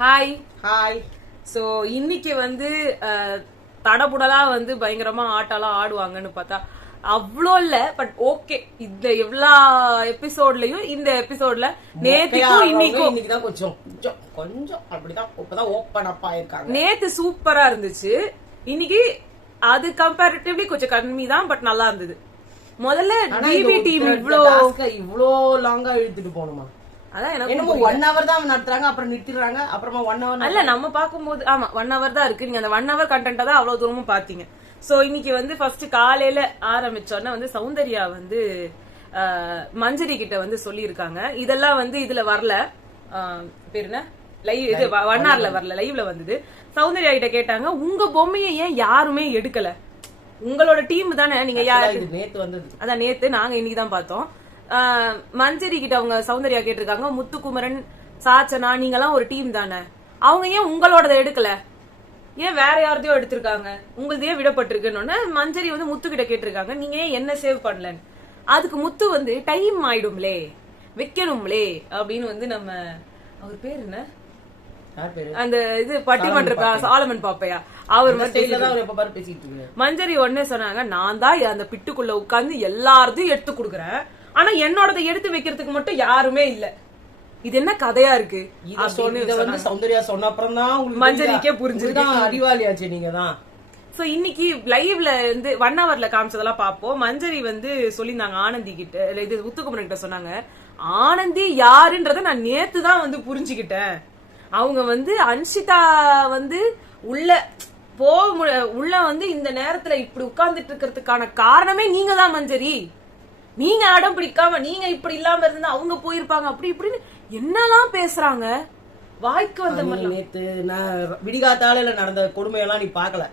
Hi hi. So இன்னைக்கு வந்து தடபுடலா வந்து பயங்கரமா ஆட்டெல்லாம் ஆடுவாங்கன்னு பார்த்தா அவ்வளோ இல்ல. பட் ஓகே, இந்த எல்லா எபிசோட்லயும் இந்த எபிசோட்ல நேத்துக்கும் இன்னைக்கும் கொஞ்சம் கொஞ்சம் அப்படிதான் இப்பதான் ஓப்பன் அப் ஆயிருக்காங்க. நேத்து சூப்பரா இருந்துச்சு. இன்னைக்கு அது கம்பேரிட்டிவ்லி கொஞ்சம் கம்மி தான், பட் நல்லா இருந்தது. முதல்ல டிவி டீம் இவ்ளோ லாங்கா இழுத்துட்டு போகணுமா? அதான் எனக்கு 1 hour தான் நடத்துறாங்க, அப்புறம் நிறுத்திடுறாங்க, அப்புறமா 1 hour அல்ல. நம்ம பாக்கும்போது ஆமா 1 hour தான் இருக்கு. நீங்க அந்த 1 hour கண்டென்ட் தான் அவ்வளவு தூரமும் பாத்தீங்க. சோ இன்னைக்கு வந்து ஃபர்ஸ்ட் காலையில ஆரம்பிச்சோன்னா வந்து சௌந்தர்யா வந்து மஞ்சரி கிட்ட வந்து சொல்லியிருக்காங்க. இதெல்லாம் வந்து இதுல வரல, பேர் என்ன, லைவ் இது 1 hourல வரல, லைவ்ல வந்தது. சௌந்தர்யா கிட்ட கேட்டாங்க, உங்க பொம்மையை ஏன் யாருமே எடுக்கல? உங்களோட டீம் தானே, நீங்க யாரு? நேத்து வந்தது. அதான் நேத்து, நாங்க இன்னைக்கு தான் பார்த்தோம். மஞ்சரி கிட்ட அவங்க சௌந்தர்யா கேட்டிருக்காங்க, முத்துக்குமரன், சாச்சனா, நீங்க எல்லாம் ஒரு டீம் தானே, அவங்க ஏன் உங்களோட எடுக்கல, ஏன் வேற யாரதையோ எடுத்திருக்காங்க, உங்களதையே விடப்பட்டிருக்குன்னு மஞ்சரி வந்து முத்து கிட்ட கேட்டிருக்காங்க, நீங்க ஏன் என்ன சேவ் பண்ணலன்னு. அதுக்கு முத்து வந்து டைம் ஆயிடும்லே, வைக்கணும்லே அப்படின்னு வந்து நம்ம அவர் பேரு என்ன, அந்த இது பட்டிமன்ற சாலமன் பாப்பையா, அவர் மஞ்சரி உடனே சொன்னாங்க, நான் தான் அந்த பிட்டுக்குள்ள உட்கார்ந்து எல்லாரதையும் எடுத்து கொடுக்குறேன், ஆனா என்னோடதை எடுத்து வைக்கிறதுக்கு மட்டும் யாருமே இல்ல. இது என்ன கதையா இருக்கு? சௌந்தர்யா சொன்ன அப்புறம் தான் மஞ்சரிக்கே புரிஞ்சிருக்கு, அறிவாளியாச்சு நீங்க தான். சோ இன்னைக்கு லைவ்ல வந்து 1 hourல காமிச்சதெல்லாம் பாப்போம். மஞ்சரி வந்து சொல்லிருந்தாங்க ஆனந்தி கிட்ட, இது முத்துக்குமரன் கிட்ட சொன்னாங்க, ஆனந்தி யாருன்றத நான் நேத்து தான் வந்து புரிஞ்சுக்கிட்டேன். அவங்க வந்து அன்ஷிதா வந்து உள்ள வந்து இந்த நேரத்துல இப்படி உட்கார்ந்துட்டு இருக்கிறதுக்கான காரணமே நீங்க தான் மஞ்சரி. நீங்க அடம் பிடிக்காம நீங்க இப்படி இல்லாம இருந்தா அவங்க போயிருப்பாங்க, அப்படி இப்படின்னு என்னெல்லாம் பேசுறாங்க. வாய்க்கு வந்த மாதிரி. நேத்து நான் விடிகாத்தால நடந்த கொடுமையெல்லாம் நீ பாக்கல.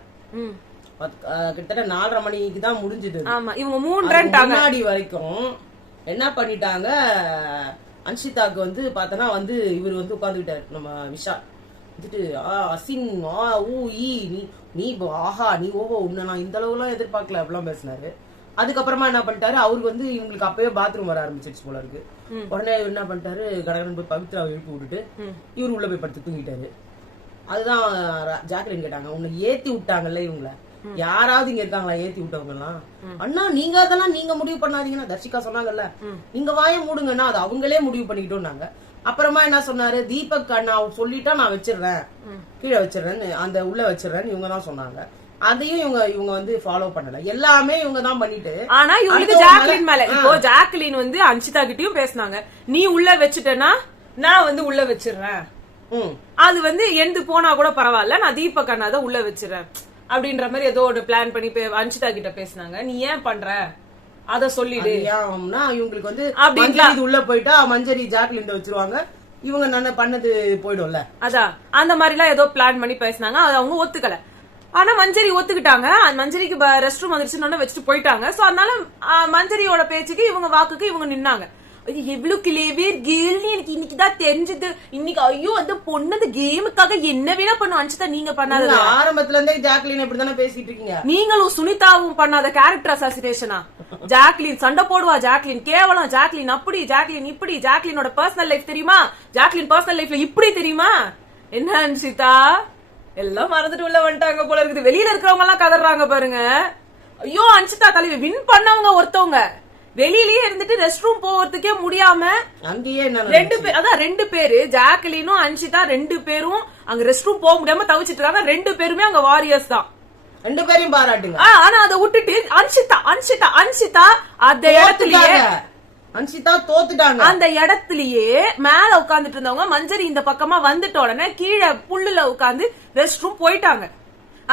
கிட்டத்தட்ட 4:30 மணிக்கு தான் முடிஞ்சது. ஆமா, இவங்க 3 முன்னாடி வரைக்கும் என்ன பண்ணிட்டாங்க, அன்ஷிதாக்கு வந்து பார்த்தனா வந்து இவர் வந்து உட்கார்ந்துட்டாரு நம்ம விஷால் வந்துட்டு, அசின் நீ ஆஹா நீ ஓஹோ உன்ன நான் இந்த அளவு எல்லாம் எதிர்பார்க்கல அப்படிலாம் பேசினாரு. அதுக்கப்புறமா என்ன பண்ணிட்டாரு, அவருக்கு வந்து இவங்களுக்கு அப்பவே பாத்ரூம் வர ஆரம்பிச்சிருச்சு போல இருக்கு. உடனே என்ன பண்ணிட்டாரு, கடகடன் போய் பவித்ராவை எழுப்பி விட்டுட்டு இவரு உள்ள போய் படுத்து தூங்கிட்டாரு. அதுதான் ஜாக்லின் கேட்டாங்க, உன்னை ஏத்தி விட்டாங்கல்ல இவங்கள, யாராவது இங்க இருக்காங்களா ஏத்தி விட்டவங்க எல்லாம்? அண்ணா நீங்க அதெல்லாம் நீங்க முடிவு பண்ணாதீங்கன்னா, தர்ஷிகா சொன்னாங்கல்ல, நீங்க வாய மூடுங்கன்னா அது அவங்களே முடிவு பண்ணிக்கிட்டோம்னாங்க. அப்புறமா என்ன சொன்னாரு, தீபக் அண்ணா சொல்லிட்டா நான் வச்சிடுறேன், கீழே வச்சிடுறேன்னு, அந்த உள்ள வச்சிடுறேன்னு இவங்க தான் சொன்னாங்க. அதையும் இவங்க வந்து ஃபாலோ பண்ணல, எல்லாமே இவங்க தான் பண்ணிட்டு. ஆனா இவங்களுக்கு ஜாக்லின் மேல, இப்போ ஜாக்லின் வந்து அன்ஷிதா கிட்டயும் பேசினாங்க, நீ உள்ள வச்சுட்டேன்னா நான் வந்து உள்ள வச்சிடுறேன், அது வந்து எந்து போனா கூட பரவாயில்ல, நான் தீபக் அண்ணா தான் உள்ள வச்சிடறேன் அப்படின்ற மாதிரி ஏதோ ஒரு பிளான் பண்ணி அன்ஷிதா கிட்ட பேசினாங்க. நீ ஏன் பண்ற அத சொல்லிடு. இவங்களுக்கு வந்து இது உள்ள போயிட்டா மஞ்சரி ஜாக்லின் வச்சிருவாங்க, இவங்க நான் பண்ணது போயிடும்ல, அதான் அந்த மாதிரி எல்லாம் ஏதோ பிளான் பண்ணி பேசினாங்க. அது அவங்க ஒத்துக்கல. ஆனா மஞ்சரி ஒத்துக்கிட்டாங்க. மஞ்சரிக்கு ரெஸ்ட் ரூம் வந்துருச்சுன்னு வச்சுட்டு போயிட்டாங்க. சோ அதனால மஞ்சரியோட பேச்சுக்கு இவங்க வாக்குக்கு இவங்க நின்னாங்க. எவ்வளவு கிளேவியர் கேள்னு எனக்கு இன்னைக்குதான் தெரிஞ்சது. இன்னைக்கு ஐயோ அந்த பொண்ணு அந்த கேமுக்காக என்ன வேணா பண்ணும் அன்ஷிதா, நீங்க பண்ணாத. ஆரம்பத்துல இருந்தே ஜாக்லின் இப்படிதானே பேசிட்டு இருக்கீங்க. நீங்களும் சுனிதாவும் பண்ணாத கேரக்டர் அசாசினேஷனா? ஜாக்லின் சண்டை போடுவா, ஜாக்லின் கேவலம், ஜாக்லின் அப்படி, ஜாக்லின் இப்படி, ஜாக்லினோட பர்சனல் லைஃப் தெரியுமா, ஜாக்லின் பர்சனல் லைஃப்ல இப்படி தெரியுமா? என்ன அன்ஷிதா எல்லாம் மறந்துட்டு உள்ள வந்துட்டாங்க போல இருக்குது. வெளியில இருக்கிறவங்க எல்லாம் கதறாங்க பாருங்க. ஐயோ அன்ஷிதா தலைவி வின் பண்ணவங்க ஒருத்தவங்க வெளியிலயே இருந்துட்டு ரெஸ்ட் ரூம் போறதுக்கே முடியாம அங்கேயே 2 பேரு ஜாக்லினும் அன்ஷிதா 2 பேரும் அங்க ரெஸ்ட் ரூம் போக முடியாம தவிச்சிட்டு இருக்காங்க. 2 பேருமே அங்க வாரியர்ஸ் தான். 2 பேரையும் பாராட்டுங்க. ஆனா அதை விட்டுட்டு அன்ஷிதா அந்த இடத்துலயே அன்ஷிதா தோத்துட்டாங்க. அந்த இடத்துலயே மேல உட்கார்ந்துட்டு இருந்தவங்க மஞ்சரி இந்த பக்கமா வந்துட்ட உடனே கீழே புல்லுல உட்கார்ந்து ரெஸ்ட் ரூம் போயிட்டாங்க.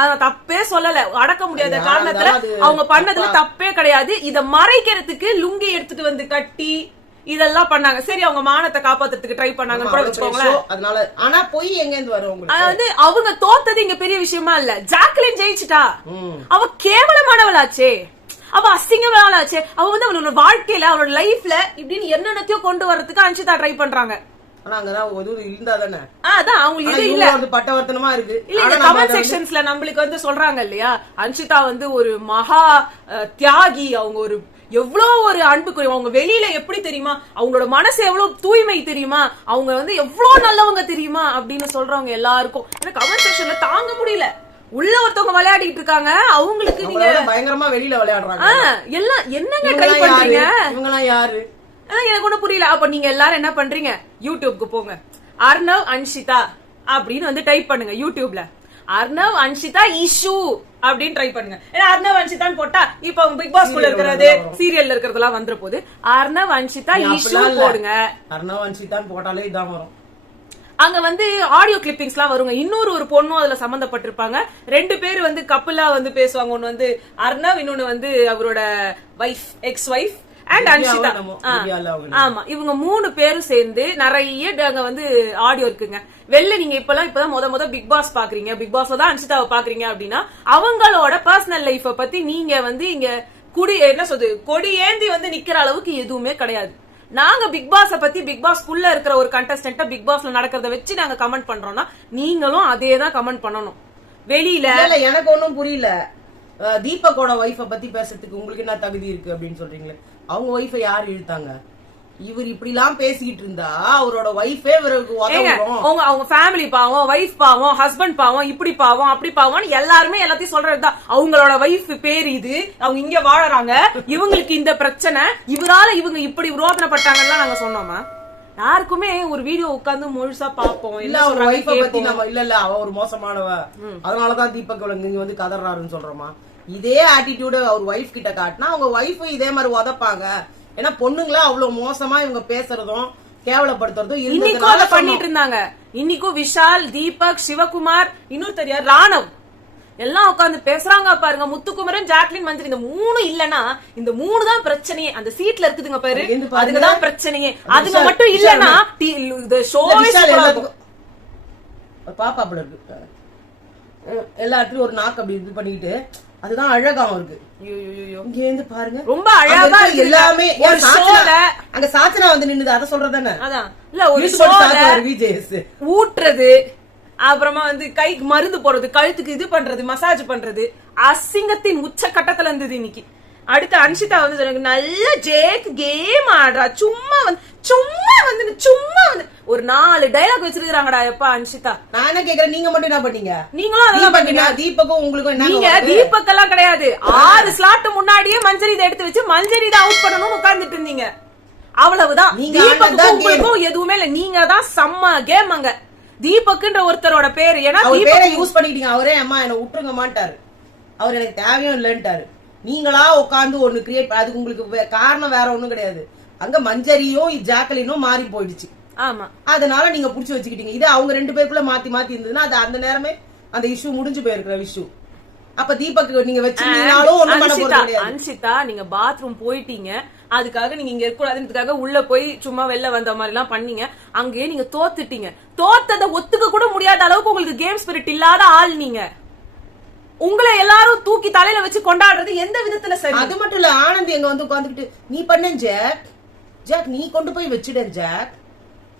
அத தப்பே சொல்லல, அடக்க முடியாத காரணத்துல அவங்க பண்ணதுல தப்பே கிடையாது. இத மறைக்கிறதுக்கு லுங்கி எடுத்துட்டு வந்து கட்டி இதெல்லாம் பண்ணாங்க. சரி, அவங்க மானத்தை காப்பாத்துறதுக்கு ட்ரை பண்ணாங்கன்னு கூட வச்சுக்கோங்களேன். அதனால ஆனா போய் எங்க இருந்து வரும், அதாவது அவங்க தோத்தது இங்க பெரிய விஷயமா இல்ல. ஜாக்லின் ஜெயிச்சுட்டா, அவ கேவலமானவளாச்சே, அவ அசிங்கமானவளாச்சே, அவ வந்து அவளோட வாழ்க்கையில அவளோட லைஃப்ல இப்படின்னு என்னென்னத்தையோ கொண்டு வரதுக்கு அன்ஷிதா ட்ரை பண்றாங்க. நம்மளுக்கு வந்து சொல்றாங்க இல்லையா, அன்ஷிதா வந்து ஒரு மகா தியாகி, அவங்க ஒரு எவ்வளவு ஒரு அன்புக்குரிய, அவங்க வெளியில எப்படி தெரியுமா, அவங்களோட மனசு எவ்வளவு தூய்மை தெரியுமா, அவங்க வந்து எவ்வளவு நல்லவங்க தெரியுமா அப்படின்னு சொல்றவங்க எல்லாருக்கும் எனக்கு கமெண்ட் செக்ஷன்ல தாங்க முடியல. உள்ள ஒருத்தவங்க விளையாடிட்டு இருக்காங்க, அவங்களுக்கு நீங்க பயங்கரமா வெளியில விளையாடுறாங்க. எல்லாம் என்னங்க ட்ரை பண்றீங்க? இவங்கலாம் யாரு எனக்கு ஒண்ணு புரியல. அப்ப நீங்க எல்லாரும் என்ன பண்றீங்க, யூடியூப்க்கு போங்க, அர்ணவ் அன்ஷிதா அப்படின்னு வந்து டைப் பண்ணுங்க. யூடியூப்ல அர்ணவ் அன்ஷிதா இஷ்யூ அப்படின்னு ட்ரை பண்ணுங்க. ஏன்னா அர்ணவ் அன்ஷிதான்னு போட்டா இப்ப அவங்க பிக் பாஸ் குள்ள இருக்கிறது, சீரியல்ல இருக்கிறதெல்லாம் வந்துற போது அர்ணவ் அன்ஷிதா இஷ்யூ போடுங்க. அர்ணவ் அன்ஷிதான் போட்டாலே இதான் வரும். அங்க வந்து ஆடியோ கிளிப்பிங்ஸ் எல்லாம் வருங்க. இன்னொரு ஒரு பொண்ணும் அதுல சம்பந்தப்பட்டிருப்பாங்க. 2 பேர் வந்து கப்பிளா வந்து பேசுவாங்க. ஒன்னு வந்து அர்ணவ், இன்னொன்னு வந்து அவரோட wife, X wife and Anshitha. ஆமா, இவங்க 3 பேரும் சேர்ந்து நிறைய அங்க வந்து ஆடியோ இருக்குங்க. வெளில நீங்க இப்பதான் முத பிக் பாஸ் பாக்குறீங்க, பிக் பாஸ்ல தான் அன்ஷிதாவை பாக்குறீங்க அப்படின்னா அவங்களோட பர்சனல் லைஃப பத்தி நீங்க வந்து இங்க கொடி ஏந்தி வந்து நிக்கிற அளவுக்கு எதுவுமே கிடையாது. நாங்க பிக் பாஸ பத்தி, பிக் பாஸ்க்குள்ள இருக்கிற ஒரு கண்டஸ்டன்ட்ட பிக் பாஸ்ல நடக்கிறத வச்சு நாங்க கமெண்ட் பண்றோம்னா நீங்களும் அதே தான் கமெண்ட் பண்ணணும். வெளியில எனக்கு ஒண்ணும் புரியல. தீபக்கோட வைஃப பத்தி பேசுறதுக்கு உங்களுக்கு என்ன தகுதி இருக்கு அப்படின்னு சொல்றீங்களே? அவங்க வைஃப யாரு இழுத்தாங்க? இவர் இப்படி எல்லாம் பேசிக்கிட்டு இருந்தா அவரோட வைஃபே அவங்க ஃபேமிலி பாவம், வைஃப் பாவம், ஹஸ்பண்ட் பாவம், இப்படி பாவம் அப்படி பாவம் எல்லாருமே எல்லாத்தையும் சொல்றதுதான். அவங்களோட வைஃப் பேர் இது, அவங்க இங்க வாழறாங்க, இவங்களுக்கு இந்த பிரச்சனை, இவரால இவங்க இப்படி விரோதனைப்பட்டாங்கன்னு நாங்க சொன்னோமா? யாருக்குமே ஒரு வீடியோ உட்கார்ந்து முழுசா பாப்போம். இல்ல ஒரு வைஃப பத்தி நம்ம இல்ல அவ ஒரு மோசமானவ, அதனாலதான் தீபக் நீங்க வந்து கதறாருன்னு சொல்றோமா? இதே ஆட்டிடியூட் அவர் வைஃப் கிட்ட காட்டினா அவங்க வைஃப் இதே மாதிரி உதப்பாங்க. ஏன்னா பொண்ணுங்களா அவ்வளவு மோசமா இவங்க பேசுறதும் கேவலப்படுத்துறதும் இன்னைக்கும் பண்ணிட்டு இருந்தாங்க. இன்னைக்கும் விஷால், தீபக், சிவகுமார், இன்னும் தெரியாது ராணவ் எல்லாம் உட்காந்து பேசுறாங்க பாருங்க. முத்துக்குமரன், ஜாக்லின், மஞ்சள் இந்த 3 இல்லனா இந்த 3 தான் பிரச்சனையே. அந்த சீட்ல இருக்குதுங்க பாரு, அதுதான் பிரச்சனையே. அதுங்க மட்டும் இல்லனா இந்த ஷோவே பாப்பாப்ல இருக்கு. எல்லாத்தையும் ஒரு நாக்கு அப்படி இது பண்ணிட்டு அதுதான் அழகா இருக்கு. இங்க இருந்து பாருங்க ரொம்ப அழகா எல்லாமே. அங்க சாச்சனா வந்து நின்னுது, அத சொல்றதானே? அதான் இல்ல ஒரு ஷோல ஊட்டுறது, அப்புறமா வந்து கைக்கு மருந்து போடுறது, கழுத்துக்கு இது பண்றது, மசாஜ் பண்றது, அசிங்கத்தின் உச்ச கட்டத்துல இருந்தது இன்னைக்கு. அடுத்து அன்ஷிதா வந்து சொன்னாங்க, நல்ல ஜேக் கேம் ஆடுறா, சும்மா வந்து ஒரு 4 டைலாக் வச்சிருக்காங்கடா. எப்பா அன்ஷிதா, நான் என்ன கேக்குறேன், நீங்க மட்டும் என்ன பண்ணீங்க? நீங்களும் அதெல்லாம் பண்ணீங்க. தீபக்கும் உங்களுக்கும் நீங்க தீபக் எல்லாம் கிடையாது. 6 ஸ்லாட் முன்னாடியே மஞ்சரி இதை எடுத்து வச்சு மஞ்சரி தான் அவுட் பண்ணணும்னு உட்கார்ந்துட்டு இருந்தீங்க. அவ்வளவுதான். தீபக்கும் எதுவுமே இல்ல, நீங்க தான் செம்ம கேம். அங்க தீபக்ன்ற ஒருத்தரோட பேரு, ஏன்னா பேரை யூஸ் பண்ணிட்டீங்க. அவரே அம்மா என்ன விட்டுருங்க மாட்டாரு, அவர் எனக்கு தேவையும் இல்லன்ட்டாரு. நீங்களா உட்காந்து ஒண்ணு கிரியேட், அதுக்கு உங்களுக்கு காரணம் வேற ஒண்ணும் கிடையாது. அங்க மஞ்சரியும் ஜாக்கலினும் மாறி போயிடுச்சு. ஆமா, அதனால நீங்க புடிச்சு வச்சுக்கிட்டீங்க. இது அவங்க 2 பேருக்குள்ள மாத்தி இருந்ததுன்னா அது அந்த நேரமே அந்த இஷ்யூ முடிஞ்சு போயிருக்கிற இஷ்யூ. அப்ப தீபக் நீங்க வச்சிருந்தீங்கனாலும் ஒண்ணும் பண்ண போறது கிடையாது. அன்ஷிதா, நீங்க பாத்ரூம் போயிட்டீங்க, அதுக்காக நீங்க இங்க இருக்கக்கூடாதுன்றதுக்காக உள்ள போய் சும்மா வெளில வந்த மாதிரி எல்லாம் பண்ணீங்க. அங்கேயே நீங்க தோத்துட்டீங்க. தோத்ததை ஒத்துக்க கூட முடியாத அளவுக்கு உங்களுக்கு கேம் ஸ்பிரிட் இல்லாத ஆள் நீங்க. உங்களை எல்லாரும் தூக்கி தலையில வச்சு கொண்டாடுறது எந்த விதத்துல சரி? அது மட்டும் இல்ல, ஆனந்த் எங்க வந்து உட்காந்துக்கிட்டு நீ பண்ண ஜாக் நீ கொண்டு போய் வச்சுட ஜாக்,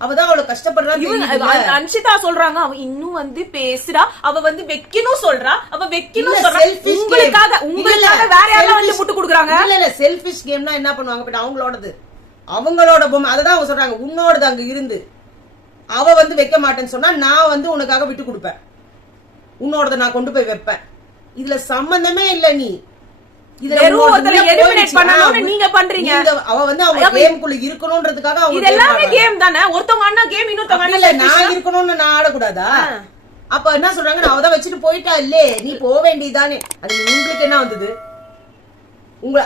அவதான் அவ்வளவு கஷ்டப்படுறாங்க. அன்ஷிதா சொல்றாங்க, அவ இன்னும் வந்து பேசுறா, அவ வந்து வைக்கணும் சொல்றா, அவ வைக்கணும் சொல்றா. உங்களுக்காக வேற யாரும் வந்து முட்டு கொடுக்குறாங்க. இல்ல செல்ஃபிஷ் கேம்னா என்ன பண்ணுவாங்க, அவங்களோடது அவங்களோட பொம்மை, அததான் அவங்க சொல்றாங்க. உன்னோடது அங்க இருந்து அவ வந்து வைக்க மாட்டேன்னு சொன்னா நான் வந்து உனக்காக விட்டு கொடுப்பேன், உன்னோடத நான் கொண்டு போய் வைப்பேன். இதுல சம்பந்தமே இல்ல. நீ நீங்க பண்றீங்க, அவ வந்து அவங்க கேமுக்குள்ள இருக்கணும்ன்றதுக்காக அவங்க இதெல்லாமே கேம் தானே. ஒருத்தவங்க அண்ணா கேம், இன்னொருத்தவங்க இல்ல நான் இருக்கணும்னு நான் ஆடக்கூடாதா? அப்ப என்ன சொல்றாங்க, நான் அவதான் வச்சுட்டு போயிட்டா இல்ல, நீ போக வேண்டியதானே. அது உங்களுக்கு என்ன வந்தது?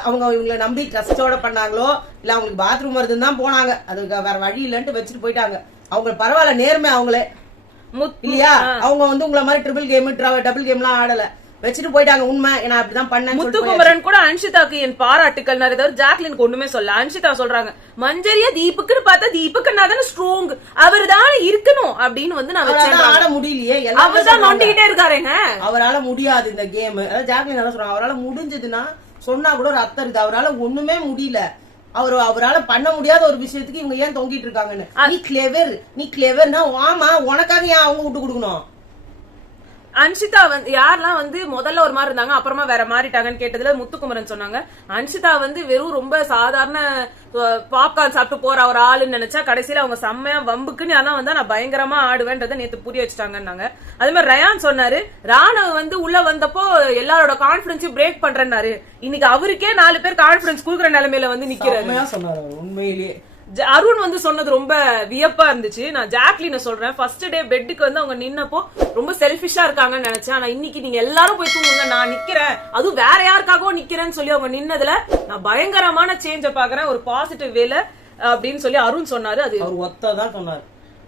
அவங்க இவங்களை நம்பி ட்ரஸ்டோட பண்ணாங்களோ இல்ல அவங்களுக்கு பாத்ரூம் வருதுன்னு தான் போனாங்க, அதுக்கு வேற வழி இல்லன்ட்டு வச்சுட்டு போயிட்டாங்க. அவங்க பரவாயில்ல, நேர்மை அவங்களே இல்லையா? அவங்க வந்து உங்களை மாதிரி ட்ரிபிள் கேம் டபுள் கேம் எல்லாம் ஆடல, வச்சுட்டு போயிட்டாங்க. உண்மை, நான் அப்படிதான் பண்ணேன். முத்துக்குமரன் கூட அன்ஷிதாக்கு என் பாராட்டுக்கள் நிறைய தவிர ஜாக்லினுக்கு ஒண்ணுமே சொல்ல. அன்ஷிதா சொல்றாங்க, மஞ்சரியா தீபக்குன்னு பார்த்தா தீபக்குன்னா தானே ஸ்ட்ராங், அவர் தான் இருக்கணும் அப்படின்னு வந்து நான் ஆட முடியலையே, அவர் தான் நோண்டிக்கிட்டே இருக்காருங்க. அவரால் முடியாது இந்த கேம். அதாவது ஜாக்லின் என்ன சொல்றாங்க, அவரால் முடிஞ்சதுன்னா சொன்னா கூட ஒரு அர்த்தம் இருக்கு, அவரால் ஒண்ணுமே முடியல. அவரால பண்ண முடியாத ஒரு விஷயத்துக்கு இவங்க ஏன் தொங்கிட்டு இருக்காங்கன்னு. நீ கிளேவர், நீ கிளேவர்னா ஆமா, உனக்காக ஏன் அவங்க விட்டு கொடுக்கணும்? அன்ஷிதா வந்து யாரெல்லாம் வந்து முதல்ல ஒரு மாதிரி இருந்தாங்க அப்புறமா வேற மாறிட்டாங்கன்னு கேட்டதுல முத்துக்குமரன் சொன்னாங்க. அன்ஷிதா வந்து வெறும் ரொம்ப சாதாரண பாப்கார்ன் சாப்பிட்டு போற ஒரு ஆளுன்னு நினைச்சா கடைசியில அவங்க செம்மையா வம்புக்குன்னு ஆனா வந்தா நான் பயங்கரமா ஆடுவேன்றதை நேத்து புரிய வச்சுட்டாங்கன்னாங்க. அதே மாதிரி ரயான் சொன்னாரு ராணவ் வந்து உள்ள வந்தப்போ எல்லாரோட கான்பிடன்ஸையும் பிரேக் பண்றேன்னாரு. இன்னைக்கு அவருக்கே 4 பேர் கான்பிடன்ஸ் குடுக்குற நிலைமையில வந்து நிக்கிறாரு. சொன்னாரு உண்மையிலேயே. அருண் வந்து சொன்னது ரொம்ப வியப்பா இருந்துச்சு. நான் ஜாக்லின சொல்றேன், ஃபர்ஸ்ட் டே பெட்டுக்கு வந்து அவங்க நின்னப்போ ரொம்ப செல்ஃபிஷா இருக்காங்கன்னு நினைச்சேன். ஆனா இன்னைக்கு நீங்க எல்லாரும் போய் தூங்குங்க, நான் நிக்கிறேன், அதுவும் வேற யாருக்காகவும் நிக்கிறேன்னு சொல்லி அவங்க நின்னதுல நான் பயங்கரமான சேஞ்ச பாக்குறேன், ஒரு பாசிட்டிவ் வேல அப்படின்னு சொல்லி அருண் சொன்னாரு. அது ஒத்ததான் சொன்னாரு.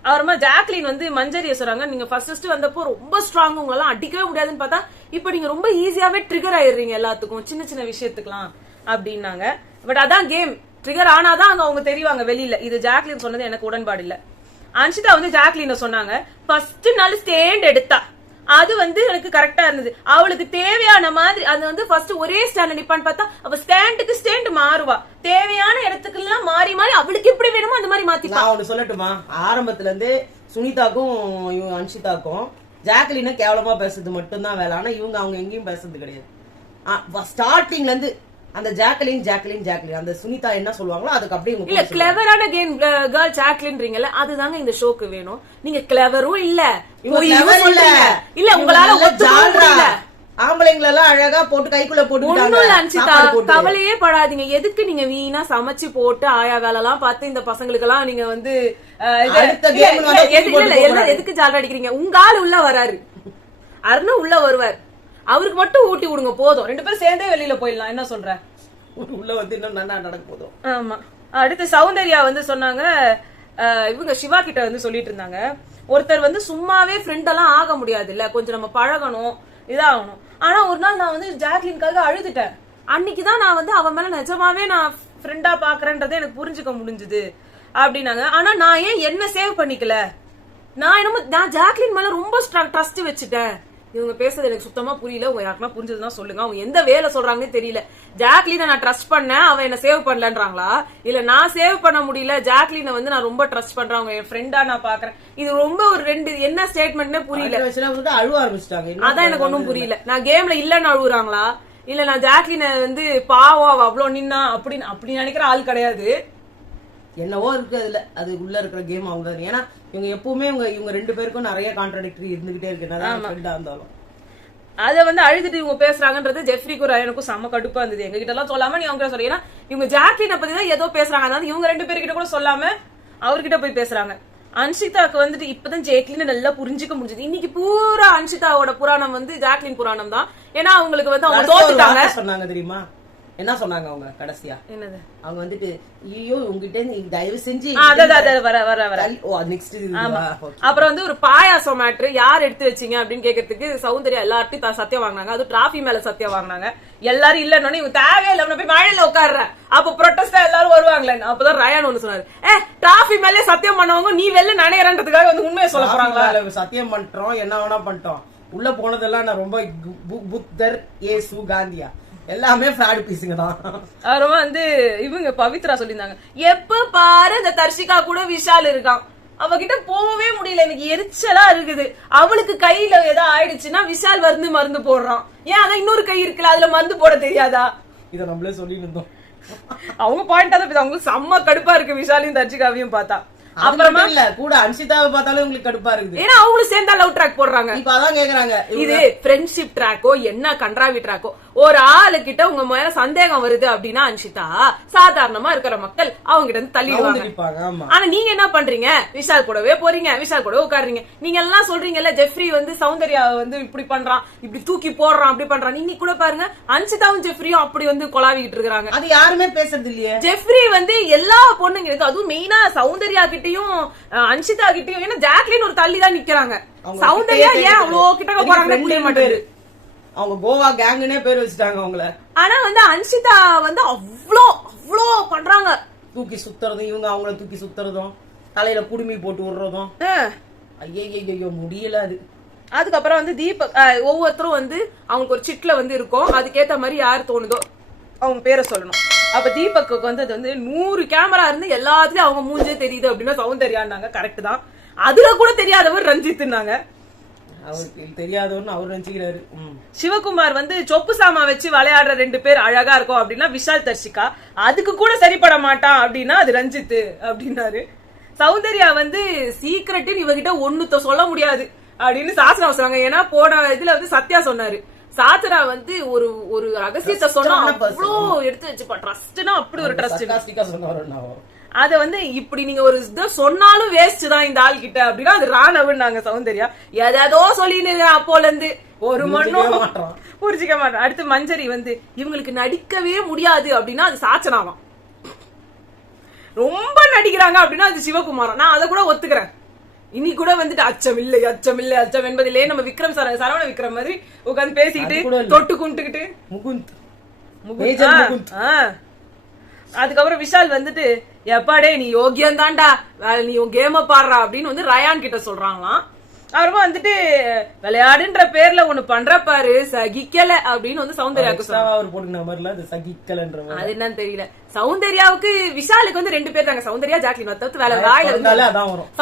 அப்புறமா ஜாக்லின் வந்து மஞ்சரிய சொல்றாங்க, நீங்க ஃபர்ஸ்ட் வந்தப்போ ரொம்ப ஸ்ட்ராங், உங்களெல்லாம் அடிக்கவே முடியாதுன்னு பார்த்தா இப்ப நீங்க ரொம்ப ஈஸியாவே ட்ரிகர் ஆயிடுறீங்க எல்லாத்துக்கும், சின்ன சின்ன விஷயத்துக்குலாம் அப்படின்னாங்க. பட் அதான் கேம், ட்ரிகர் ஆனாதான் அங்க அவங்க தெரிவாங்க வெளியில. இது ஜாக்லின் சொன்னது எனக்கு உடன்பாடு இல்ல. அன்ஷிதா வந்து ஜாக்லின சொன்னாங்க ஃபர்ஸ்ட் நாள் ஸ்டாண்ட் எடுத்தா, அது வந்து எனக்கு கரெக்டா இருந்தது. அவளுக்கு தேவையான மாதிரி அது வந்து ஃபர்ஸ்ட் ஒரே ஸ்டாண்ட் நிப்பான்னு பார்த்தா அவ ஸ்டாண்டுக்கு ஸ்டாண்ட் மாறுவா, தேவையான இடத்துக்கு எல்லாம் மாறி மாறி அவளுக்கு எப்படி வேணுமோ அந்த மாதிரி மாத்திப்பா. நான் ஒண்ணு சொல்லட்டுமா, ஆரம்பத்துல இருந்து சுனிதாக்கும் இவங்க அன்ஷிதாக்கும் ஜாக்லின கேவலமா பேசுறது மட்டும்தான் வேலை. ஆனா இவங்க அவங்க எங்கேயும் பேசுறது கிடையாது. ஸ்டார்டிங்ல இருந்து அந்த ஜாக்லின் ஜாக்லின் ஜாக்லின் அந்த சுனிதா என்ன சொல்லுவாங்களோ அதுக்கு அப்படியே இல்ல கிளவரான கேர்ள் ஜாக்லின்றீங்கல்ல, அதுதாங்க இந்த ஷோக்கு வேணும். நீங்க கிளவரும் இல்ல இல்ல உங்களால ஆம்பளைங்களெல்லாம் அழகா போட்டு கைக்குள்ள போட்டு கவலையே படாதீங்க. எதுக்கு நீங்க வீணா சமைச்சு போட்டு ஆயா வேலை எல்லாம் பார்த்து இந்த பசங்களுக்கு எல்லாம் நீங்க வந்து எதுக்கு ஜாலரா அடிக்கிறீங்க? உங்க ஆளு உள்ள வராரு, அருண் உள்ள வருவார், அவருக்கு மட்டும் ஊட்டி விடுங்க போதும், 2 பேரும் சேர்ந்தே வெளியில போயிடலாம். என்ன சொல்ற? உள்ள வந்து இன்னும் நல்லா நடக்க போதும். ஆமா. அடுத்து சௌந்தர்யா வந்து சொன்னாங்க, இவங்க சிவா கிட்ட வந்து சொல்லிட்டு இருந்தாங்க, ஒருத்தர் வந்து சும்மாவே ஃப்ரெண்ட் எல்லாம் ஆக முடியாது இல்ல, கொஞ்சம் நம்ம பழகணும் இதாகணும். ஆனா ஒரு நாள் நான் வந்து ஜாக்லின்காக அழுதுட்டேன். அன்னைக்குதான் நான் வந்து அவன் மேல நிஜமாவே நான் ஃப்ரெண்டா பாக்குறேன்றதை எனக்கு புரிஞ்சுக்க முடிஞ்சுது அப்படின்னாங்க. ஆனா நான் ஏன் என்ன சேவ் பண்ணிக்கல, நான் ஜாக்லின் மேல ரொம்ப ட்ரஸ்ட் வச்சுட்டேன். இவங்க பேசுறது எனக்கு சுத்தமா புரியல. உங்க யாருக்குன்னா புரிஞ்சதுன்னா சொல்லுங்க. அவங்க எந்த வேலை சொல்றாங்கன்னு தெரியல. ஜாக்லினை நான் ட்ரஸ்ட் பண்ணேன், அவன் என்ன சேவ் பண்ணலன்றாங்களா, இல்ல நான் சேவ் பண்ண முடியல, ஜாக்லினை வந்து நான் ரொம்ப ட்ரஸ்ட் பண்றேன், அவங்க என் ஃப்ரெண்டா நான் பாக்குறேன். இது ரொம்ப ஒரு என்ன ஸ்டேட்மெண்ட்னே புரியல. அழுவ ஆரம்பிச்சிட்டாங்க. அதான் எனக்கு ஒன்னும் புரியல. நான் கேம்ல இல்லன்னு அழுகுறாங்களா, இல்ல நான் ஜாக்லினை வந்து பாவம் அவ அவ்வளவு நின்னா அப்படி நினைக்கிற ஆள் கிடையாது. என்னவோ இருக்கு அதுல, அது உள்ள இருக்கிற கேம் அவங்க. ஏன்னா இவங்க எப்பவுமே இவங்க 2 பேருக்கும் நிறைய கான்ட்ராடிக்டரி இருந்துகிட்டே இருக்கு. அத வந்து அழுதுட்டு இவங்க பேசுறாங்கன்றது ஜெஃப்ரிக்கும் ரயானுக்கும் செம்ம கடுப்பா இருந்தது. எங்க கிட்ட எல்லாம் சொல்லாம நீ அவங்க சொல்ற, ஏன்னா இவங்க ஜாக்லினை பத்தி தான் ஏதோ பேசுறாங்க, அதாவது இவங்க 2 பேர்கிட்ட கூட சொல்லாம அவர்கிட்ட போய் பேசுறாங்க. அன்ஷிதாக்கு வந்துட்டு இப்பதான் ஜாக்லின் நல்லா புரிஞ்சுக்க முடிஞ்சது. இன்னைக்கு பூரா அன்ஷிதாவோட புராணம் வந்து ஜாக்லின் புராணம் தான். ஏன்னா அவங்களுக்கு வந்து அவங்க தோத்துட்டாங்க சொன்னாங்க தெரியுமா? என்ன சொன்னாங்க அவங்க கடைசியா? என்னது அவங்க வந்துட்டு ஐயோ உங்ககிட்ட நீங்க தயவு செஞ்சு அப்புறம் வந்து ஒரு பாயாசம் மேட்ரு யார் எடுத்து வச்சீங்க அப்படின்னு கேட்கறதுக்கு சௌந்தர்யா எல்லார்ட்டையும் சத்தியம் வாங்கினாங்க. அது டிராஃபி மேல சத்தியம் வாங்கினாங்க. எல்லாரும் இல்லன்னு இவங்க தேவையில்ல போய் மழையில உட்கார்ற, அப்ப ப்ரொட்டஸ்டா எல்லாரும் வருவாங்களே. அப்பதான் ரயான் ஒண்ணு சொன்னாரு, டிராஃபி மேலே சத்தியம் பண்ணவங்க நீ வெளில நினைக்கிறன்றதுக்காக வந்து உண்மையை சொல்ல போறாங்களா? சத்தியம் பண்றோம், என்ன வேணா பண்ணிட்டோம். உள்ள போனதெல்லாம் நான் ரொம்ப புத்தர் ஏசு காந்தியா எல்லாமே ஃப்ராட் பீஸுங்க தான். அப்புறமா வந்து இவங்க பவித்ரா சொல்லியிருந்தாங்க, எப்ப பாரு இந்த தர்ஷிகா கூட விஷால் இருக்கான், அவகிட்ட போகவே முடியல, எனக்கு எரிச்சலா இருக்குது. அவளுக்கு கையில ஏதோ ஆயிடுச்சுன்னா விஷால் மருந்து போடுறான், ஏன் அதான் இன்னொரு கை இருக்குல்ல அதுல மருந்து போட தெரியாதா? இத நம்மளே சொல்லி இருந்தோம். அவங்க பாயிண்டா தான் அவங்களுக்கு செம்ம கடுப்பா இருக்கு விஷாலையும் தர்ஷிகாவையும் பார்த்தா. அப்புறமா இல்ல கூட அன்ஷிதாவை பார்த்தாலும் உங்களுக்கு கடுப்பா இருக்குது. ஏன்னா அவங்களும் சேர்ந்தா லவ் ட்ராக் போடுறாங்க. இப்ப அதான் கேக்குறாங்க, இது ஃப்ரெண்ட்ஷிப் ட்ராக்கோ என்ன கன்றாவி ட்ராக்கோ, ஒரு ஆளு கிட்ட உங்க மேல சந்தேகம் வருது அப்படின்னா அன்ஷிதா சாதாரணமா இருக்கிற மக்கள் அவங்க கிட்ட இருந்து தள்ளிடுவாங்க. ஆனா நீங்க என்ன பண்றீங்க, விஷால் கூடவே போறீங்க, விஷால் கூடவே உட்காடுறீங்க. நீங்க எல்லாம் சொல்றீங்கல்ல ஜெஃப்ரி வந்து சௌந்தர்யா வந்து இப்படி பண்றான், இப்படி தூக்கி போடுறான், அப்படி பண்றான். இன்னைக்கு கூட பாருங்க அன்ஷிதாவும் ஜெஃப்ரியும் அப்படி வந்து கொலாவிக்கிட்டு இருக்காங்க. அது யாருமே பேசுறது இல்லையே. ஜெஃப்ரி வந்து எல்லா பொண்ணுங்களுக்கு, அதுவும் மெயினா சௌந்தர்யா கிட்டயும் அன்ஷிதா கிட்டயும், ஏன்னா ஜாக்லின் ஒரு தள்ளி தான் நிக்கிறாங்க. சௌந்தர்யா ஏன் அவ்வளோ கிட்ட போறாங்க புரிய மாட்டேங்குது. அவங்க கோவா கேங்குனே பேர் வச்சுட்டாங்க அவங்கள. ஆனா வந்து அன்ஷிதா வந்து அவ்வளோ பண்றாங்க, தூக்கி சுத்துறதும், இவங்க அவங்கள தூக்கி சுத்துறதும், தலையில குடுமி போட்டு விடுறதும். ஐயோ முடியல அது. அதுக்கப்புறம் வந்து தீபக் ஒவ்வொருத்தரும் வந்து அவங்களுக்கு ஒரு சிட்ல வந்து இருக்கும், அதுக்கேத்த மாதிரி யார் தோணுதோ அவங்க பேரை சொல்லணும். அப்ப தீபக்கு வந்து அது வந்து 100 கேமரா இருந்து எல்லாத்துலயும் அவங்க மூஞ்சே தெரியுது அப்படின்னா சௌந்தர்யான்னாங்க. கரெக்ட் தான். அதுல கூட தெரியாதவர் ரஞ்சித்னாங்க. அவருக்கு தெரியாதவன்னு அவர் நினைச்சுக்கிறாரு. சிவகுமார் வந்து சொப்பு சாமா வச்சு விளையாடுற 2 பேர் அழகா இருக்கும் அப்படின்னா விஷால் தர்ஷிகா, அதுக்கு கூட சரிப்பட மாட்டான் அப்படின்னா அது ரஞ்சித் அப்படின்னாரு. சௌந்தர்யா வந்து சீக்கிரட்டு இவகிட்ட ஒண்ணுத்த சொல்ல முடியாது அப்படின்னு சாசனா சொன்னாங்க. ஏன்னா போன இதுல வந்து சத்யா சொன்னாரு, சாத்ரா வந்து ஒரு ஒரு ரகசியத்தை சொன்னா அவ்வளோ எடுத்து வச்சுப்பா, ட்ரஸ்ட்னா அப்படி ஒரு ட்ரஸ்ட். அத வந்து இப்படி நீங்க ஒரு இதை சொன்னாலும் வேஸ்ட் தான் இந்த ஆள் கிட்ட அப்படின்னா அது ராணவன். நாங்க சௌந்தர்யா ஏதோ சொல்லின்னு அப்போல இருந்து ஒரு மண்ணும் புரிஞ்சுக்க மாட்டோம். அடுத்து மஞ்சரி வந்து இவங்களுக்கு நடிக்கவே முடியாது அப்படின்னா அது சாச்சனாவாம். ரொம்ப நடிக்கிறாங்க அப்படின்னா அது சிவகுமாரம். நான் அதை கூட ஒத்துக்கிறேன். இன்னைக்கு கூட வந்துட்டு அச்சம் இல்லை அச்சம் இல்லை அச்சம் என்பதிலே நம்ம விக்ரம் சரவண விக்ரம் மாதிரி உட்காந்து பேசிக்கிட்டு தொட்டு கும்பிட்டுக்கிட்டு அதுக்கப்புறம் விஷால் வந்துட்டு எப்பாடே நீ யோகியம் தான்டா, நீ கேம பாடுறா அப்படின்னு வந்து ரயான் கிட்ட சொல்றாங்களாம். அப்புறமா வந்துட்டு விளையாடுன்ற பேர்ல ஒண்ணு பண்ற பாரு சகிக்கல அப்படின்னு வந்து சௌந்தர்யாவுக்கு அது என்னன்னு தெரியல. சௌந்தர்யாவுக்கு விஷாலுக்கு வந்து 2 பேர் தாங்க, சௌந்தர்யா ஜாக்லின். தவிர்த்து வேலை வாயில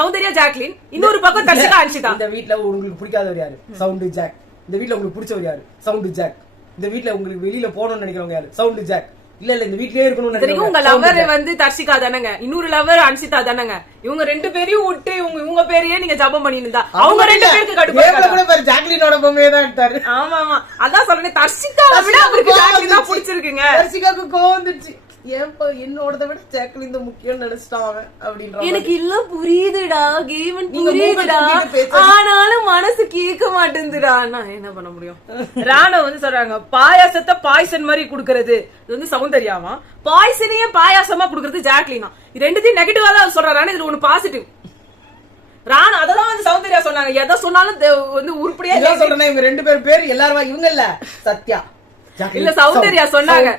சௌந்தர்யா ஜாக்லின், இன்னொரு பக்கம் தர்ஷிகா அன்ஷிதா. இந்த வீட்டுல உங்களுக்கு பிடிக்காதவர் யாரு? Sound Jack. இந்த வீட்டுல உங்களுக்கு பிடிச்சவர் யாரு? Sound Jack. இந்த வீட்டுல உங்களுக்கு வெளியில போகணும்னு நினைக்கிறவங்க யாரு? Sound Jack. இல்ல இல்ல இந்த வீட்லயே இருக்கணும். உங்க லவர் வந்து தர்ஷிகா தானங்க, இன்னொரு லவர் அன்சிதா தானங்க. இவங்க 2 பேரையும் விட்டு உங்க பேரையே நீங்க ஜபம் பண்ணிருந்தா அவங்க 2 பேருக்கு கடுப்பு. ஜாக்லினோட பொம்மையை தான் எடுத்தாரு. ஆமா ஆமா அதான் சொல்றேன், தர்ஷிகாவை விட அவருக்கு ஜாக்லின் தான் பிடிச்சிருக்குங்க. தர்ஷிகாக்கு கோவம் வந்துருச்சு. என்னோட விட ஜாக்லின் தான் முக்கியம் நினைச்சிட்டான் அவன் அப்படின்ற. எனக்கு இல்ல புரியுதுடா, கேம் புரியுதுடா, ஆனாலும் மனசு கேட்க மாட்டேங்குதுடா. நான் என்ன பண்ண முடியும்? ராணா வந்து சொல்றாங்க பாயாசத்தை பாய்சன் மாதிரி குடுக்கறது இது வந்து சௌந்தர்யாவா, பாய்சனையே பாயாசமா குடுக்கறது ஜாக்லினா. இது 2த்தையும் நெகட்டிவா தான் சொல்றாரு. இது ஒண்ணு பாசிட்டிவ். ராணா அதெல்லாம் வந்து சௌந்தர்யா சொன்னாங்க. எதை சொன்னாலும் வந்து உருப்படியா சொல்றேன். இவங்க 2 பேர் எல்லாரும் இவங்க இல்ல சத்யா இல்ல சௌந்தர்யா சொன்னாங்க.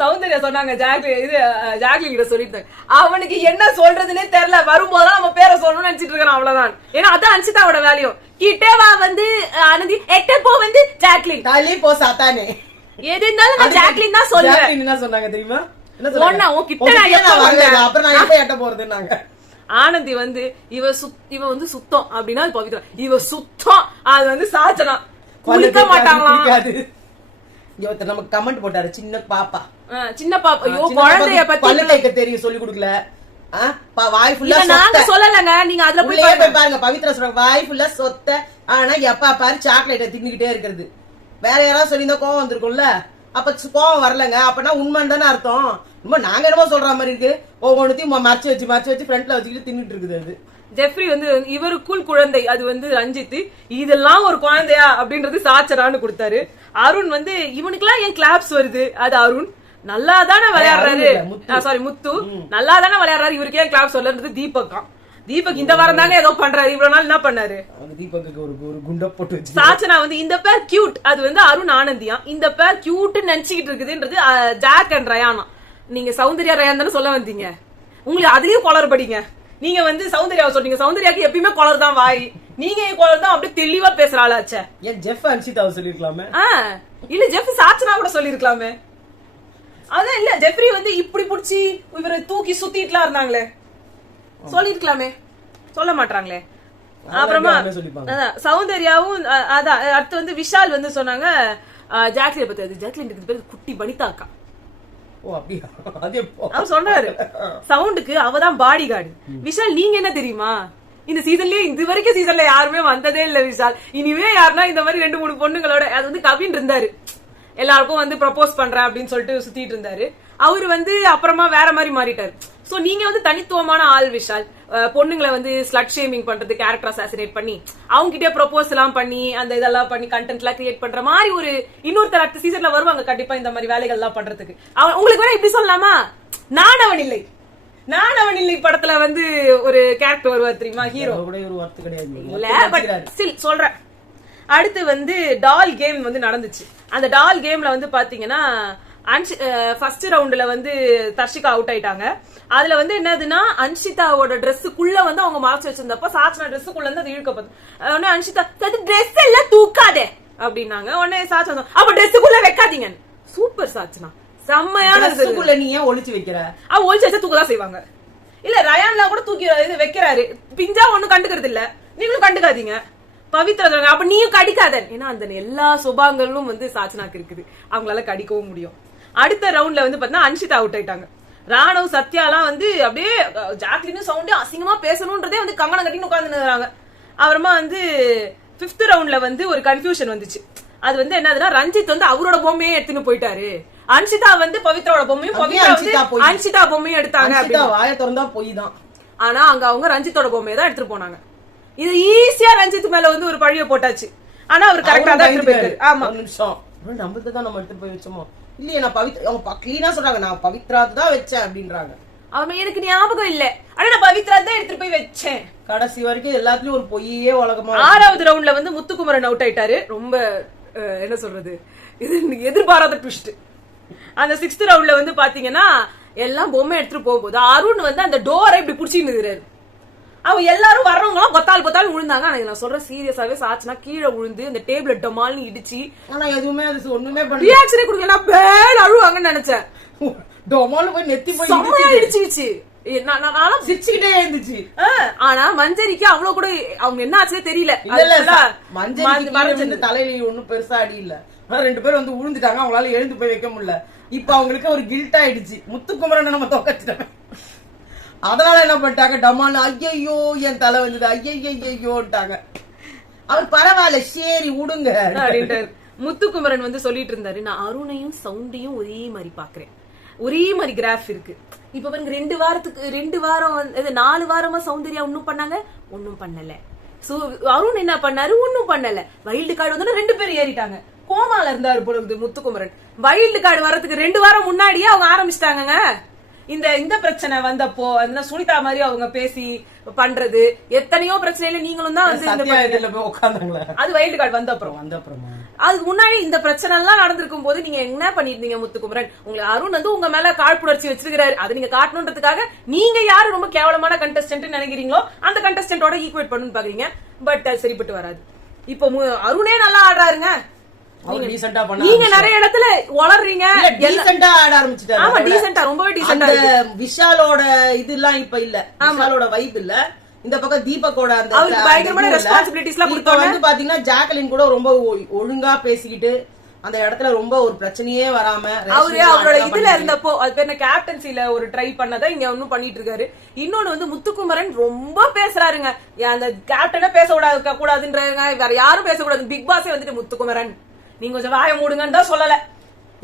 சௌந்தர்யா சொன்னாங்க ஜாக்லின் கிட்ட சொல்லிட்டாங்க. அவனுக்கு என்ன சொல்றதுன்னே தெரியல, வரும்போதான் அவன் பேரை சொல்லணும்னு நினைச்சிட்டு இருக்கான். அவ்வளவுதான். ஏன்னா அதான் அன்சிதாவோட வேலையும். கிட்டேவா வந்து ஆனந்தி, எட்டப்போ வந்து ஜாக்லின், தாலி போ சாத்தானே, எது இருந்தாலும் நான் ஜாக்லின் தான் சொல்லுவேன். என்ன சொன்னாங்க தெரியுமா? ஆனந்தி வந்து இவ வந்து சுத்தம் அப்படின்னா பவித்ரா, இவ சுத்தம் அது வந்து சாச்சனா குளிக்க மாட்டாங்களாம். நமக்கு கமெண்ட் போட்டாரு சின்ன பாப்பா. ஐயோ குழந்தைய பத்தி பல்லு தேய்க்க தெரியும் சொல்லி கொடுக்கல. வாய் ஃபுல்லா நாங்க சொல்லலங்க, நீங்க அதுல போய் பாருங்க. பவித்ரா சொல்றாங்க வாய் ஃபுல்லா சொத்த, ஆனா எப்ப பாரு சாக்லேட்டை தின்னுகிட்டே இருக்கிறது. வேற யாராவது சொல்லியிருந்தா கோவம் வந்திருக்கும்ல, அப்ப கோவம் வரலங்க. அப்பனா உண்மைன்னு தானே அர்த்தம். நாங்க என்னமோ சொல்ற மாதிரி இருக்கு. ஒவ்வொன்னுத்தையும் மறைச்சு வச்சு ஃப்ரண்ட்ல வச்சுக்கிட்டு தின்னுட்டு இருக்குது. அது ஜெஃப்ரி வந்து இவருக்குள் குழந்தை, அது வந்து ரஞ்சித், இதெல்லாம் ஒரு குழந்தையா அப்படின்றது சாச்சரான்னு கொடுத்தாரு. அருண் வந்து இவனுக்குலாம் ஏன் கிளாப்ஸ் வருது, அது அருண் நல்லா தானே விளையாடுறாரு, சாரி முத்து நல்லா தானே விளையாடுறாரு, இவருக்கு ஏன் கிளாப்ஸ் வரலன்றது தீபக்கா. தீபக் இந்த வாரம் தாங்க ஏதோ பண்றாரு, இவ்வளவு நாள் என்ன பண்ணாரு? தீபக்கு ஒரு குண்ட போட்டு சாச்சனா வந்து இந்த பேர் கியூட், அது வந்து அருண் ஆனந்தியா. இந்த பேர் கியூட் நினைச்சுக்கிட்டு இருக்குதுன்றது ஜாக் அண்ட் ரயானா. நீங்க சௌந்தர்யா ரயான் தானே சொல்ல வந்தீங்க, உங்களுக்கு அதுலயும் கொலர் படிங்க. நீங்க வந்து சௌந்தர்யாவை சொல்றீங்க, சௌந்தர்யாக்கு எப்பயுமே கொலர் தான் வாய், நீங்க கொலர் தான் அப்படியே தெளிவா பேசுறாளாச்சே. ஏன் ஜெஃப் அன்ஷிதாவை சொல்லிருக்கலாமே? இல்ல ஜெஃப் சாச்சனா கூட சொல்லிருக்கலாமே. அதான் இல்ல ஜெஃப்ரி வந்து இப்படி புடிச்சு இவரை தூக்கி சுத்திட்டுலாம் இருந்தாங்களே, சொல்லிருக்கலாமே, சொல்ல மாட்டாங்களே. அப்புறமா சௌந்தர்யாவும் அதான். அடுத்து வந்து விஷால் வந்து சொன்னாங்க ஜாக்லின் பத்தி, அது ஜாக்லின் பேரு குட்டி வனிதாக்கா. சொல்றாரு சவுண்டுக்கு அவதான் பாடி கார்டு. விஷால் நீங்க என்ன தெரியுமா, இந்த சீசன்லயே இது வரைக்கும் சீசன்ல யாருமே வந்ததே இல்ல விஷால். இனிமே யாருன்னா இந்த மாதிரி 2-3 பொண்ணுங்களோட, அது வந்து கவின் இருந்தாரு, எல்லாருக்கும் வந்து ப்ரப்போஸ் பண்றேன் அப்படின்னு சொல்லிட்டு சுத்திட்டு இருந்தாரு. அவரு வந்து அப்புறமா வேற மாதிரி மாறிட்டாரு. சோ நீங்க வந்து தனித்துவமான ஆள் விஷால். பொண்ணுங்களை வந்து ஸ்லட் ஷேமிங் பண்றது, கேரக்டர் அசாசினேட் பண்ணி அவங்க கிட்டே ப்ரொபோஸ் எல்லாம் பண்ணி அந்த இதெல்லாம் பண்ணி கண்டென்ட் எல்லாம் கிரியேட் பண்ற மாதிரி ஒரு இன்னொருத்தர் அடுத்த சீசன்ல வருவாங்க கண்டிப்பா இந்த மாதிரி வேலைகள் எல்லாம் பண்றதுக்கு. உங்களுக்கு வேணா இப்படி சொல்லலாமா, நான் அவன் இல்லை படத்துல வந்து ஒரு கேரக்டர் வருவார் தெரியுமா, ஹீரோ இல்ல, பட் ஸ்டில் சொல்றேன். அடுத்து வந்து டால் கேம் வந்து நடந்துச்சு. அந்த டால் கேம்ல வந்து பாத்தீங்கன்னா ஃபர்ஸ்ட் ரவுண்ட்ல வந்து தர்ஷிகா அவுட் ஆயிட்டாங்க. அதுல வந்து என்னதுன்னா அன்ஷிதாவோட ட்ரெஸ்ஸுக்குள்ள வந்து அவங்க மறைச்சு வச்சிருந்தப்ப சாச்சனா ட்ரெஸ்ஸுக்குள்ள இருந்து அது இழுக்கப்படும். உடனே அன்ஷிதா ட்ரெஸ் எல்லாம் தூக்காதே அப்படின்னாங்க. உடனே சாச்சனா அப்ப ட்ரெஸ்ஸுக்குள்ள வைக்காதீங்க. சூப்பர் சாச்சனா, செம்மையான ட்ரெஸ்ஸுக்குள்ள நீ ஏன் ஒளிச்சு வைக்கிற? ஒளிச்சு வச்சா தூக்கதான் செய்வாங்க. இல்ல ரயான்லாம் கூட தூக்கி இது வைக்கிறாரு, பிஞ்சா ஒண்ணும் கண்டுக்கிறது இல்ல, நீங்களும் கண்டுக்காதீங்க. பவித்ரா சொல்றாங்க அப்ப நீயும் கடிக்காத. ஏன்னா அந்த எல்லா சுபாங்களும் வந்து சாச்சனாக்கு இருக்குது, அவங்களால கடிக்கவும் முடியும். அடுத்த ரவுண்ட்ல வந்து பாத்தீங்கன்னா அன்ஷிதா அவுட் ஆயிட்டாங்க. ராணவ் சத்யாலாம் வந்து அப்படியே ஜாக்லினும் சவுண்டு அசிங்கமா பேசணும்ன்றதே வந்து கங்கணம் கட்டின்னு உட்கார்ந்துருக்காங்க. அப்புறமா வந்து 5th ரவுண்ட்ல வந்து ஒரு கன்ஃபியூஷன் வந்துச்சு. அது வந்து என்னதுன்னா ரஞ்சித் வந்து அவரோட பொம்மையே எடுத்துன்னு போயிட்டாரு, அன்ஷிதா வந்து பவித்ராவோட பொம்மையும் பவித்ரா வந்து அன்ஷிதா பொம்மையும் எடுத்தாங்க. வாய திறந்தா போய் தான். ஆனா அங்க அவங்க ரஞ்சித்தோட பொம்மையை தான் எடுத்துட்டு போனாங்க. இது ஈஸியா ரஞ்சித் மேல வந்து ஒரு பழிய போட்டாச்சு. ஆனா அவர் கரெக்டா தான் எடுத்துட்டு போயிருக்காரு. ஆமா நிமிஷம் நம்மளுக்கு தான் நம்ம எடுத்துட்டு போய் வச்சோமோ இல்லையே. நான் பவித்ரா அவங்க கிளீனா சொல்றாங்க நான் பவித்ரா தான் வச்சேன் அப்படின்றாங்க. அவன் எனக்கு ஞாபகம் இல்ல, ஆனா நான் பவித்ரா தான் எடுத்துட்டு போய் வச்சேன். கடைசி வரைக்கும் எல்லாத்துலயும் ஒரு பொய்யே உலகமா. 6வது ரவுண்ட்ல வந்து முத்துக்குமரன் அவுட் ஆயிட்டாரு. ரொம்ப என்ன சொல்றது, இது எதிர்பாராத ட்விஸ்ட். அந்த 6th ரவுண்ட்ல வந்து பாத்தீங்கன்னா எல்லாம் பொம்மை எடுத்துட்டு போகும்போது அருண் வந்து அந்த டோரை இப்படி புடிச்சிட்டு இருக்கிறாரு. அவங்க எல்லாரும் வர்றவங்க பொத்தால் விழுந்தாங்க. ஆனா நான் சொல்ற சீரியஸாவே சாச்சுனா கீழே விழுந்து அந்த டேபிள் டமால்னு இடிச்சு. ஆனா எதுவுமே அது ஒண்ணுமே பண்ணல, ரியாக்ஷனே கொடுக்கல. பேல் அழுவாங்கன்னு நினைச்சேன். டமால் போய் நெத்தி போய் இடிச்சிச்சு. சிரிச்சுக்கிட்டே இருந்துச்சு. ஆனா மஞ்சரிக்கு அவ்வளவு கூட அவங்க என்ன ஆச்சுன்னே தெரியல. மஞ்சள் தலையில ஒண்ணும் பெருசா அடி இல்ல. 2 பேரும் வந்து விழுந்துட்டாங்க, அவங்களால எழுந்து போய் வைக்க முடியல. இப்ப அவங்களுக்கு ஒரு கில்ட் ஆயிடுச்சு, முத்துக்குமரன் நம்ம தோக்கச்சிட்டாங்க. அதனால என்ன பண்ணிட்டாங்க, டமால் ஐயோ என் தலை வந்தது ஐயோட்டாங்க. அவர் பரவாயில்ல சரி விடுங்க அப்படின்ட்டு. முத்துக்குமரன் வந்து சொல்லிட்டு இருந்தாரு, நான் அருணையும் சவுண்டையும் ஒரே மாதிரி பாக்குறேன், ஒரே மாதிரி கிராஃப் இருக்கு. இப்ப பாருங்க 2 வாரம் 4 வாரமா சௌந்தர்யா ஒன்னும் பண்ணாங்க, ஒன்னும் பண்ணல. சோ அருண் என்ன பண்ணாரு, ஒன்னும் பண்ணல. வைல்டு கார்டு வந்து 2 பேரும் ஏறிட்டாங்க. கோமால இருந்தாரு பொழுது முத்துக்குமரன். வைல்டு கார்டு வரதுக்கு 2 வாரம் முன்னாடியே அவங்க ஆரம்பிச்சிட்டாங்க. இந்த பிரச்சனை வந்தப்போ சுனிதா மாதிரி அவங்க பேசி பண்றது எத்தனையோ பிரச்சனையில நீங்களும் தான் வந்து அது வைல்டு கார்டு வந்த அப்புறம் அதுக்கு முன்னாடி இந்த பிரச்சனை எல்லாம் நடந்திருக்கும் போது நீங்க என்ன பண்ணிருந்தீங்க முத்துக்குமரன்? உங்களுக்கு அருண் வந்து உங்க மேல காழ்ப்புணர்ச்சி வச்சிருக்காரு, அதை நீங்க காட்டணுன்றதுக்காக நீங்க யாரு ரொம்ப கேவலமான கண்டஸ்டன்ட் நினைக்கிறீங்களோ அந்த கண்டஸ்டன்டோட ஈக்குவேட் பண்ணு பாக்குறீங்க. பட் சரிப்பட்டு வராது. இப்போ அருணே நல்லா ஆடுறாருங்க, நீங்க நிறைய இடத்துல வளர்றீங்க. டீசென்ட்டா ஆட ஆரம்பிச்சிட்டாரு. ஆமா டீசென்ட்டா, ரொம்பவே டீசென்ட்டா. விஷாலோட இதெல்லாம் இப்ப இல்ல, விஷாலோட வைப் இல்ல. இந்த பக்கம் தீபக்கோட அந்த பயங்கரமான ரெஸ்பான்சிபிலிட்டிஸ்லாம் கொடுத்தோம். வந்து பாத்தீங்கன்னா ஜாக்லின் கூட ரொம்ப ஒழுங்கா பேசிக்கிட்டு அந்த இடத்துல ரொம்ப ஒரு பிரச்சனையே வராம அவரோட இதுல இருந்தப்போ அது பேர் கேப்டன்சில ஒரு ட்ரை பண்ணதை இங்க ஒன்னும் பண்ணிட்டு இருக்காரு. இன்னொன்னு வந்து முத்துக்குமரன் ரொம்ப பேசுறாருங்க, அந்த கேப்டனை பேச கூடாதுன்றாங்க, வேற யாரும் பேசக்கூடாது. பிக் பாஸே வந்துட்டு முத்துக்குமரன் நீங்க கொஞ்சம் வாய மூடுங்கன்னு தான் சொல்லல.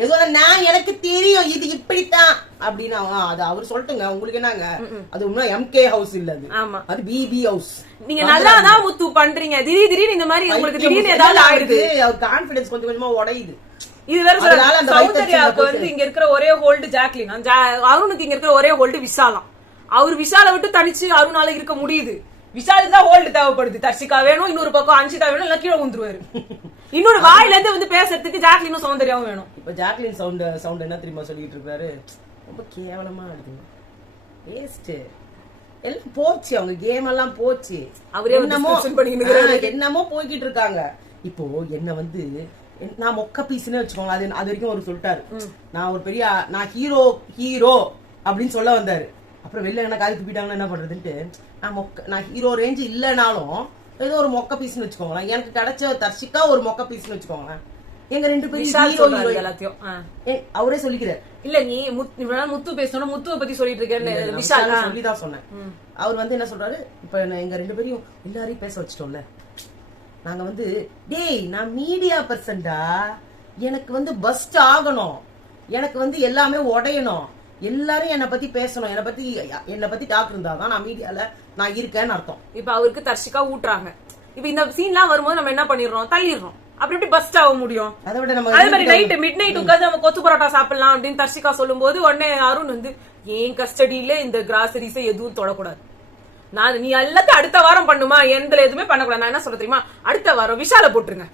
ஏதோ நான் எனக்கு தெரியும் இது இப்படித்தான் அப்படின்னு அது அவர் சொல்லட்டுங்க. உங்களுக்கு என்னங்க, அது உண்மை MK ஹவுஸ் இல்ல, அது BB ஹவுஸ். நீங்க நல்லா தான் முத்து பண்றீங்க, திடீர்னு இந்த மாதிரி உங்களுக்கு திடீர்னு ஏதாவது ஆயிடுது, அவர் கான்ஃபிடன்ஸ் கொஞ்சம் கொஞ்சமா உடையுது. இது வேற சௌந்தர்யாவுக்கு வந்து இங்க இருக்கிற ஒரே ஹோல்டு ஜாக்லின், அருணுக்கு இங்க இருக்கிற ஒரே ஹோல்டு விஷாலாம். அவர் விஷாலை விட்டு தனிச்சு அருணால இருக்க முடியுது, விஷாலுக்கு தான் ஹோல்டு தேவைப்படுது. தர்ஷிகா வேணும், இன்னொரு பக்கம் அன்ஷிதா வேணும், இல்ல கீழே வந்துருவாரு. இன்னொரு வாயில இருந்து வந்து பேசுறதுக்கு ஜாக்லினும் சௌந்தர்யாவும் வேணும். இப்ப ஜாக்லின் சவுண்ட் என்ன தெரியுமா சொல்லிட்டு இருக்காரு, ரொம்ப கேவலமா இருக்கு, வேஸ்ட் எல்லாம் போச்சு, அவங்க கேம் எல்லாம் போச்சு, அவரே என்னமோ போய்கிட்டு இருக்காங்க. இப்போ என்ன வந்து நான் மொக்க பீஸ்ன்னு வச்சுக்கோங்க, அது வரைக்கும் அவர் சொல்லிட்டாரு, நான் ஒரு பெரிய நான் ஹீரோ அப்படின்னு சொல்ல வந்தாரு. அப்புறம் வெளில என்ன காது துப்பிட்டாங்கன்னு என்ன பண்றதுன்ட்டு நான் ஹீரோ ரேஞ்ச் இல்லனாலும் ஏதோ ஒரு மொக்க பீஸ்னு வச்சுக்கோங்களேன். எனக்கு கிடைச்ச தர்ஷிகா ஒரு மொக்க பீஸ்னு வச்சுக்கோங்களேன். எங்க 2 பேரும் எல்லாத்தையும் அவரே சொல்லிக்கிறார். இல்ல நீ முத்து பேசணும், முத்துவை பத்தி சொல்லிட்டு இருக்கேன்னு சொல்லிதான் சொன்னேன். அவர் வந்து என்ன சொல்றாரு, இப்ப எங்க 2 பேரையும் எல்லாரையும் பேச வச்சிட்டோம்ல, நாங்க வந்து டேய் நான் மீடியா பர்சன்டா, எனக்கு வந்து பஸ்ட் ஆகணும், எனக்கு வந்து எல்லாமே உடையணும், எல்லாரும் என்ன பத்தி பேசணும், என்ன பத்தி டாக் இருந்தாதான் நான் மீடியால நான் இருக்கேன்னு அர்த்தம். இப்ப அவருக்கு தர்ஷிகா ஊட்டுறாங்க. இப்ப இந்த சீன்லாம் வரும்போது நம்ம என்ன பண்ணிடுறோம், தள்ளிடுறோம். அப்படி எப்படி பஸ்ட் ஆக முடியும்? அதை விட நம்ம அதே மாதிரி நைட் மிட் நைட் உட்காந்து நம்ம கொத்து பரோட்டா சாப்பிடலாம் அப்படின்னு தர்ஷிகா சொல்லும் போது உடனே அருண் வந்து ஏன் கஸ்டடியில இந்த கிராசரிஸை எதுவும் தொடக்கூடாது, நீ எல்லாத்தையும் அடுத்த வாரம் பண்ணுமா, எந்த எதுவுமே பண்ணக்கூடாது. நான் என்ன சொல்ல தெரியுமா, அடுத்த வாரம் விஷால போட்டுருங்க,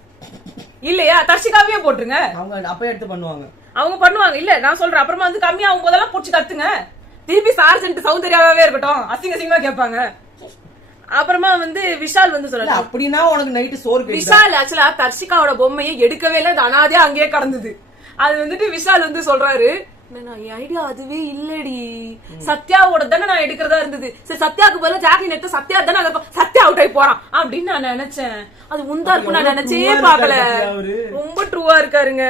இல்லையா தர்ஷிகாவே போட்டுருங்க, அவங்க அப்ப எடுத்து பண்ணுவாங்க, அவங்க பண்ணுவாங்க. இல்ல நான் சொல்றேன், அப்புறமா வந்து கம்மியாகும் போதெல்லாம் புடிச்சு கத்துங்க, திருப்பி சார்ஜென்ட் சௌந்தர்யாவே இருக்கட்டும் அசிங்கமா கேட்பாங்க. அப்புறமா வந்து விஷால் வந்து சொல்றாரு, அப்படின்னா உனக்கு நைட்டு சோறு. விஷால் ஆக்சுவலா தர்ஷிகாவோட பொம்மையை எடுக்கவே இல்லை, அனாதே அங்கேயே கடந்தது. அது வந்துட்டு விஷால் வந்து சொல்றாரு, என் ஐடியா அதுவே இல்லடி. சத்யாவோட தானே நான் எடுக்கிறதா இருந்தது. சரி சத்யாவுக்கு பதிலா ஜாக்லின் எடுத்து சத்யா தானே சத்யா அவுட் ஆகி போறான் அப்படின்னு நான் நினைச்சேன். அது உந்தா இருக்கும் நான் நினைச்சே பாக்கல. ரொம்ப ட்ரூவா இருக்காருங்க.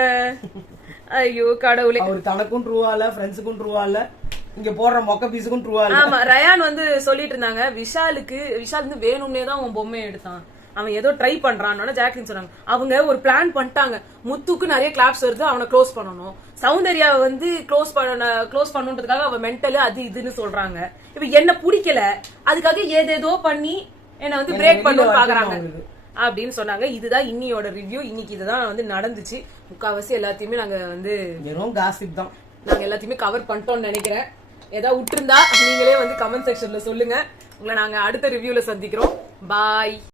ஐயோ கடவுளே. அவர் தனக்கும் ட்ரூவா இல்ல, ஃப்ரெண்ட்ஸுக்கும் ட்ரூவா இல்ல, இங்க போடுற மொக்க பீஸுக்கும் ட்ரூவா இல்ல. ஆமா ரயான் வந்து சொல்லிட்டு இருந்தாங்க விஷால் வந்து வேணும்னே தான் அவன் பொம்மையை எடுத்தான், அவன் ஏதோ ட்ரை பண்றான்னு ஜாக்லின் சொன்னாங்க. அவங்க ஒரு பிளான் பண்ணிட்டாங்க. முத்துக்கு நிறைய கிளாப்ஸ் வருது, அவனை க்ளோஸ் பண்ணணும். சௌந்தர்யாவை வந்து க்ளோஸ் பண்ணுன்றதுக்காக அவன் மென்டல் அது இதுன்னு சொல்றாங்க. இப்ப என்ன பிடிக்கல, அதுக்காக ஏதேதோ பண்ணி என்ன வந்து பிரேக் பண்ண பாக்குறாங்க அப்படின்னு சொன்னாங்க. இதுதான் இன்னியோட ரிவ்யூ. இன்னைக்கு இதுதான் வந்து நடந்துச்சு. முக்காவாசி எல்லாத்தையுமே நாங்க வந்து காசிப் தான், நாங்க எல்லாத்தையுமே கவர் பண்ணிட்டோம்னு நினைக்கிறேன். ஏதாவது விட்டுருந்தா நீங்களே வந்து கமெண்ட் செக்ஷன்ல சொல்லுங்க. உங்களை நாங்க அடுத்த ரிவ்யூல சந்திக்கிறோம். பாய்.